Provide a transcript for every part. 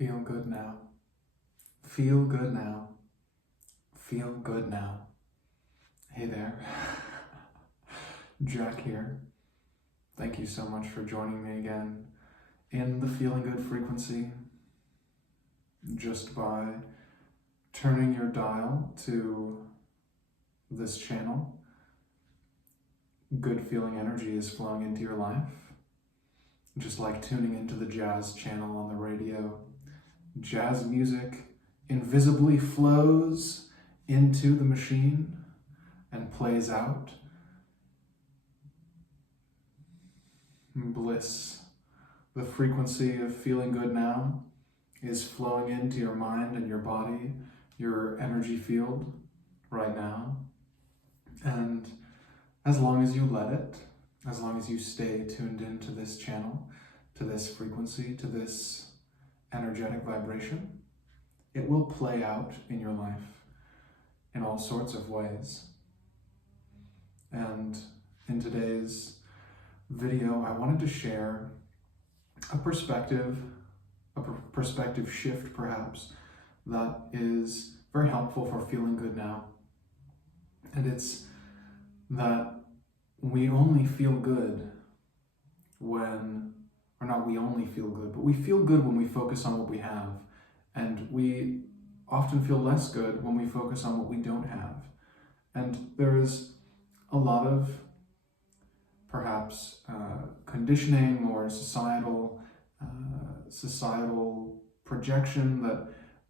Feel good now. Feel good now. Feel good now. Hey there. Jack here. Thank you so much for joining me again in the feeling good frequency. Just by turning your dial to this channel, good feeling energy is flowing into your life. Just like tuning into the jazz channel on the radio. Jazz music invisibly flows into the machine and plays out. Bliss, the frequency of feeling good now, is flowing into your mind and your body, your energy field right now. And as long as you let it, as long as you stay tuned into this channel, to this frequency, to this energetic vibration, it will play out in your life in all sorts of ways. And in today's video, I wanted to share a perspective shift perhaps, that is very helpful for feeling good now. And it's that we only feel good when, or not we only feel good, but we feel good when we focus on what we have. And we often feel less good when we focus on what we don't have. And there is a lot of perhaps conditioning or societal projection that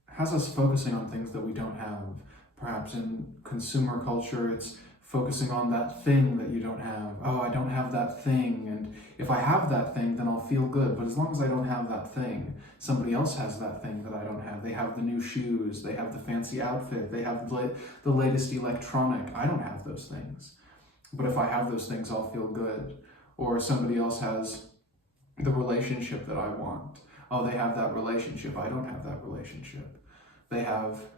has us focusing on things that we don't have. Perhaps in consumer culture, it's focusing on that thing that you don't have. Oh, I don't have that thing, and if I have that thing, then I'll feel good. But as long as I don't have that thing, somebody else has that thing that I don't have. They have the new shoes, they have the fancy outfit, they have the latest electronic. I don't have those things. But if I have those things, I'll feel good. Or somebody else has the relationship that I want. Oh, they have that relationship. I don't have that relationship. They have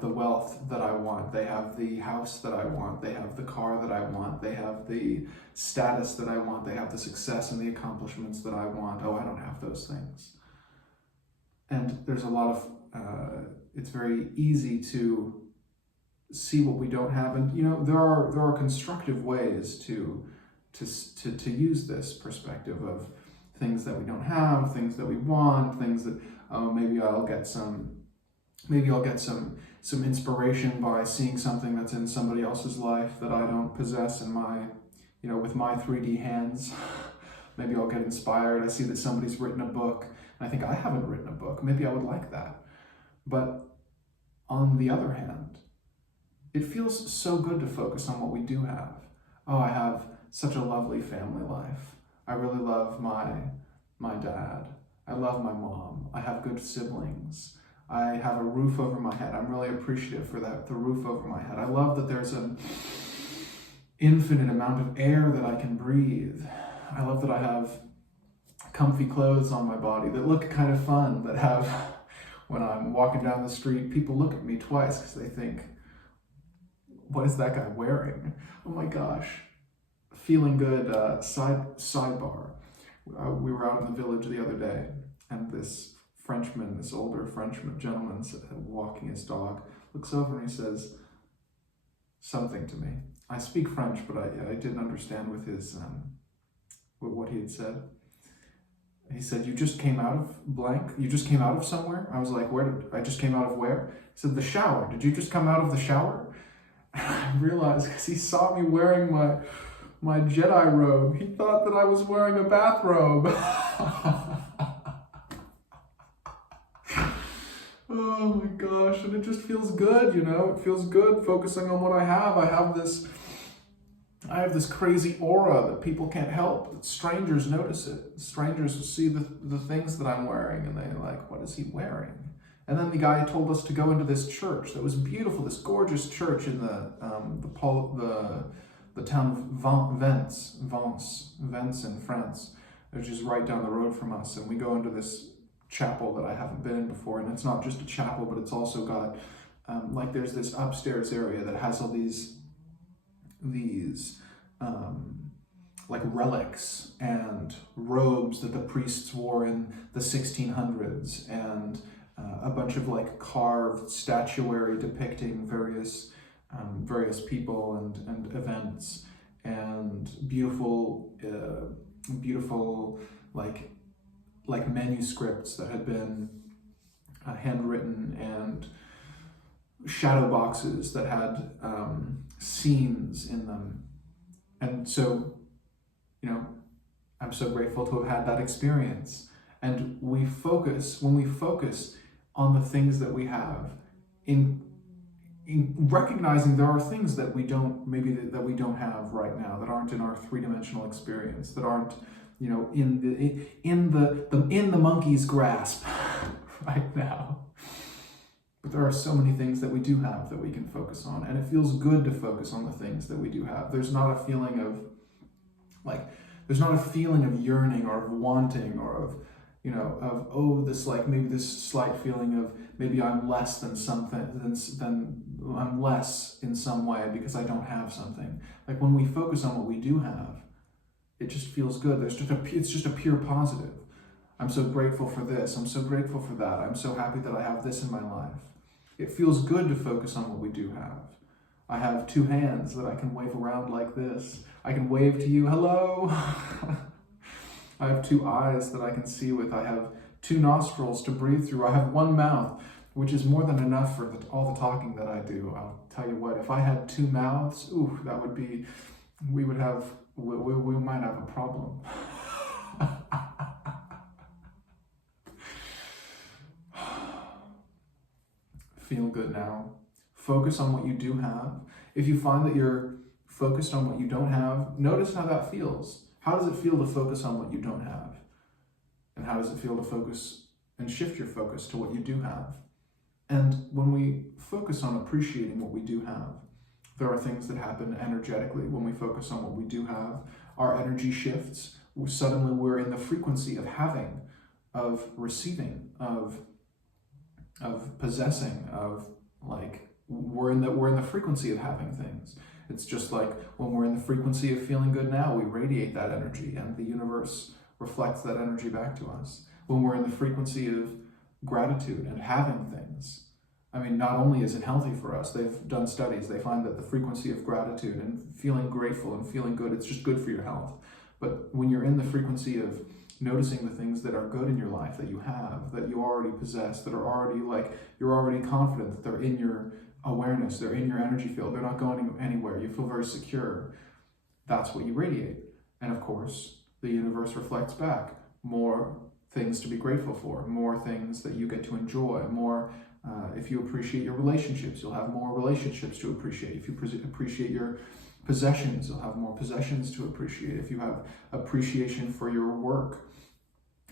the wealth that I want. They have the house that I want. They have the car that I want. They have the status that I want. They have the success and the accomplishments that I want. Oh, I don't have those things. And there's a lot of, it's very easy to see what we don't have. And, there are constructive ways to use this perspective of things that we don't have, things that we want, things that, oh, maybe I'll get some inspiration by seeing something that's in somebody else's life that I don't possess in my, with my 3D hands. Maybe I'll get inspired. I see that somebody's written a book, and I think I haven't written a book. Maybe I would like that. But on the other hand, it feels so good to focus on what we do have. Oh, I have such a lovely family life. I really love my dad. I love my mom. I have good siblings. I have a roof over my head. I'm really appreciative for that, the roof over my head. I love that there's an infinite amount of air that I can breathe. I love that I have comfy clothes on my body that look kind of fun, that have, when I'm walking down the street, people look at me twice because they think, what is that guy wearing? Oh my gosh. Feeling good, sidebar. We were out in the village the other day, and this older Frenchman gentleman walking his dog, looks over and he says something to me. I speak French, but I didn't understand with his what he had said. He said, "You just came out of blank? You just came out of somewhere?" I was like, I just came out of where? He said, "The shower. Did you just come out of the shower?" I realized because he saw me wearing my Jedi robe, he thought that I was wearing a bathrobe. Oh my gosh, and it just feels good, it feels good focusing on what I have. I have this crazy aura that people can't help, that strangers notice it. Strangers see the things that I'm wearing, and they're like, what is he wearing? And then the guy told us to go into this church that was beautiful, this gorgeous church in the town of Vence in France, which is right down the road from us. And we go into this chapel that I haven't been in before, and it's not just a chapel, but it's also got there's this upstairs area that has all these like relics and robes that the priests wore in the 1600s, and a bunch of like carved statuary depicting various people and events, and beautiful like manuscripts that had been handwritten, and shadow boxes that had scenes in them. And so, I'm so grateful to have had that experience. And when we focus on the things that we have, in recognizing there are things that we don't have right now, that aren't in our three-dimensional experience, that aren't in the monkey's grasp right now. But there are so many things that we do have that we can focus on, and it feels good to focus on the things that we do have. There's not a feeling of yearning or of wanting or of maybe this slight feeling of maybe I'm less than something, than I'm less in some way because I don't have something. Like when we focus on what we do have, it just feels good. It's just a pure positive. I'm so grateful for this. I'm so grateful for that. I'm so happy that I have this in my life. It feels good to focus on what we do have. I have two hands that I can wave around like this. I can wave to you, hello. I have two eyes that I can see with. I have two nostrils to breathe through. I have one mouth, which is more than enough for all the talking that I do. I'll tell you what, if I had two mouths, that would be, we might have a problem. Feel good now. Focus on what you do have. If you find that you're focused on what you don't have, notice how that feels. How does it feel to focus on what you don't have? And how does it feel to focus and shift your focus to what you do have? And when we focus on appreciating what we do have, there are things that happen energetically when we focus on what we do have. Our energy shifts. Suddenly we're in the frequency of having, of receiving, of possessing, of we're in the frequency of having things. It's just like when we're in the frequency of feeling good now, we radiate that energy and the universe reflects that energy back to us. When we're in the frequency of gratitude and having things, not only is it healthy for us, they've done studies, they find that the frequency of gratitude and feeling grateful and feeling good, it's just good for your health. But when you're in the frequency of noticing the things that are good in your life, that you have, that you already possess, that are already you're already confident that they're in your awareness, they're in your energy field, they're not going anywhere, you feel very secure, that's what you radiate. And of course, the universe reflects back more things to be grateful for, more things that you get to enjoy, more, if you appreciate your relationships, you'll have more relationships to appreciate. If you appreciate your possessions, you'll have more possessions to appreciate. If you have appreciation for your work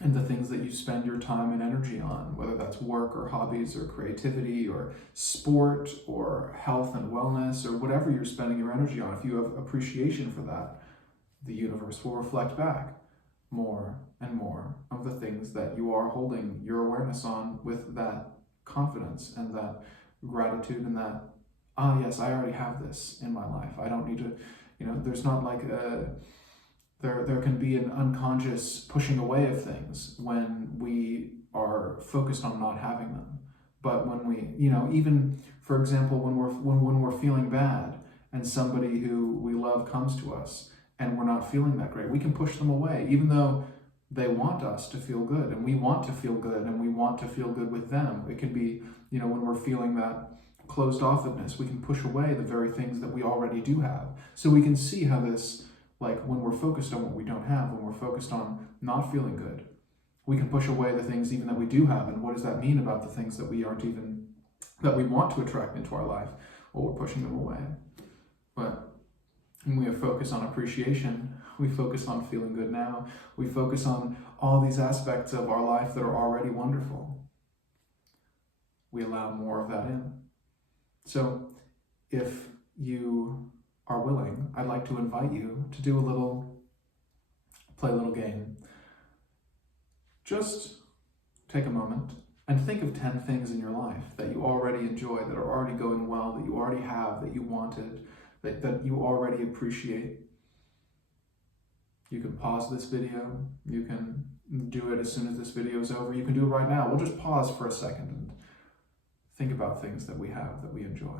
and the things that you spend your time and energy on, whether that's work or hobbies or creativity or sport or health and wellness or whatever you're spending your energy on, if you have appreciation for that, the universe will reflect back more and more of the things that you are holding your awareness on with that confidence and that gratitude and that, yes, I already have this in my life. I don't need to, there's not there can be an unconscious pushing away of things when we are focused on not having them. But when we, even for example, when we're feeling bad and somebody who we love comes to us and we're not feeling that great, we can push them away, even though they want us to feel good and we want to feel good and we want to feel good with them. It can be, when we're feeling that closed offedness, we can push away the very things that we already do have. So we can see how this, when we're focused on what we don't have, when we're focused on not feeling good, we can push away the things even that we do have. And what does that mean about the things that we that we want to attract into our life? Well, we're pushing them away. But when we have focus on appreciation, we focus on feeling good now, we focus on all these aspects of our life that are already wonderful, we allow more of that in. So if you are willing, I'd like to invite you to play a little game. Just take a moment and think of 10 things in your life that you already enjoy, that are already going well, that you already have, that you wanted, that you already appreciate. You can pause this video. You can do it as soon as this video is over. You can do it right now. We'll just pause for a second and think about things that we have that we enjoy.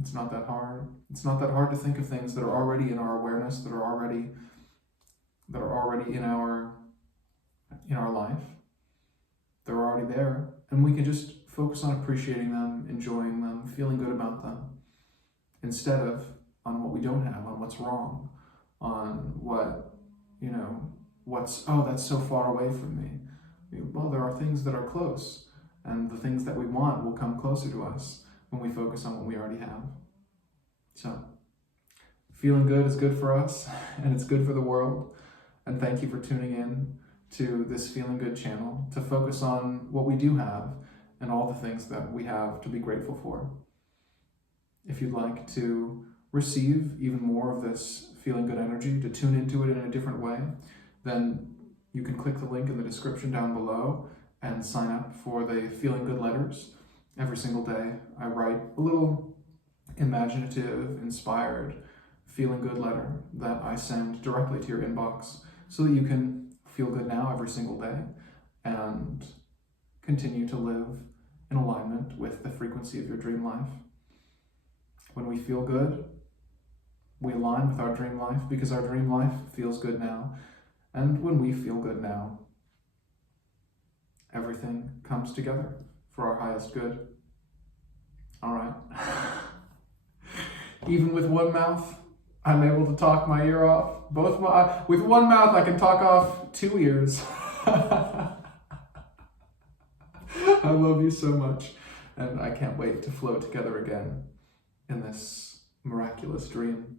It's not that hard. It's not that hard to think of things that are already in our awareness, that are already in our life. They're already there, and we can just focus on appreciating them, enjoying them, feeling good about them, instead of on what we don't have, on what's wrong, on that's so far away from me. Well, there are things that are close, and the things that we want will come closer to us when we focus on what we already have. So, feeling good is good for us, and it's good for the world. And thank you for tuning in to this Feeling Good channel to focus on what we do have and all the things that we have to be grateful for. If you'd like to receive even more of this Feeling Good energy, to tune into it in a different way, then you can click the link in the description down below and sign up for the Feeling Good letters. Every single day I write a little imaginative, inspired, feeling good letter that I send directly to your inbox so that you can feel good now every single day and continue to live in alignment with the frequency of your dream life. When we feel good, we align with our dream life because our dream life feels good now. And when we feel good now, everything comes together for our highest good. All right. Even with one mouth, I'm able to talk my ear off. With one mouth, I can talk off 2 ears. I love you so much, and I can't wait to flow together again in this miraculous dream.